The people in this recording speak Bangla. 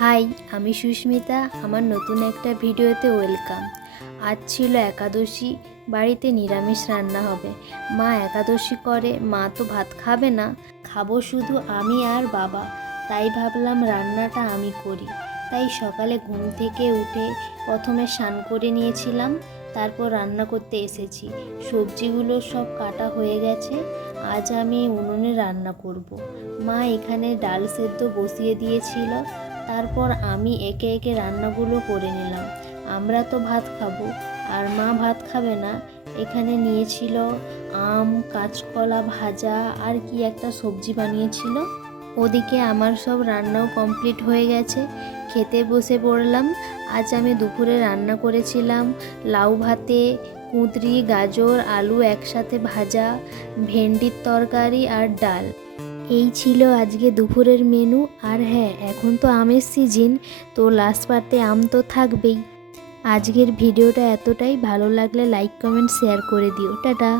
হাই, আমি সুস্মিতা। আমার নতুন একটা ভিডিওতে ওয়েলকাম। আজ ছিল একাদশী, বাড়িতে নিরামিষ রান্না হবে। মা একাদশী করে, মা তো ভাত খাবে না, খাবো শুধু আমি আর বাবা। তাই ভাবলাম রান্নাটা আমি করি। তাই সকালে ঘুম থেকে উঠে প্রথমে স্নান করে নিয়েছিলাম, তারপর রান্না করতে এসেছি। সবজিগুলো সব কাটা হয়ে গেছে। আজ আমি উনুনে রান্না করব। মা এখানে ডাল সেদ্ধ বসিয়ে দিয়েছিল, তারপর আমি একে একে রান্নাগুলো করে নিলাম। আমরা তো ভাত খাবো, আর মা ভাত খাবে না। এখানে নিয়েছিল আম, কাঁচকলা ভাজা, আর কি একটা সবজি বানিয়েছিল। ওদিকে আমার সব রান্নাও কমপ্লিট হয়ে গেছে, খেতে বসে পড়লাম। আজ আমি দুপুরে রান্না করেছিলাম লাউ ভাতে, কুঁদরি, গাজর, আলু একসাথে ভাজা, ভেন্ডির তরকারি আর ডাল। এই ছিল আজকে দুপুরের মেনু। আর হ্যাঁ, এখন তো আমের সিজন, তো লাস্ট পার্টে আম তো থাকবেই। আজকের ভিডিওটা এতটাই। ভালো লাগলে লাইক, কমেন্ট, শেয়ার করে দিও। টাটা।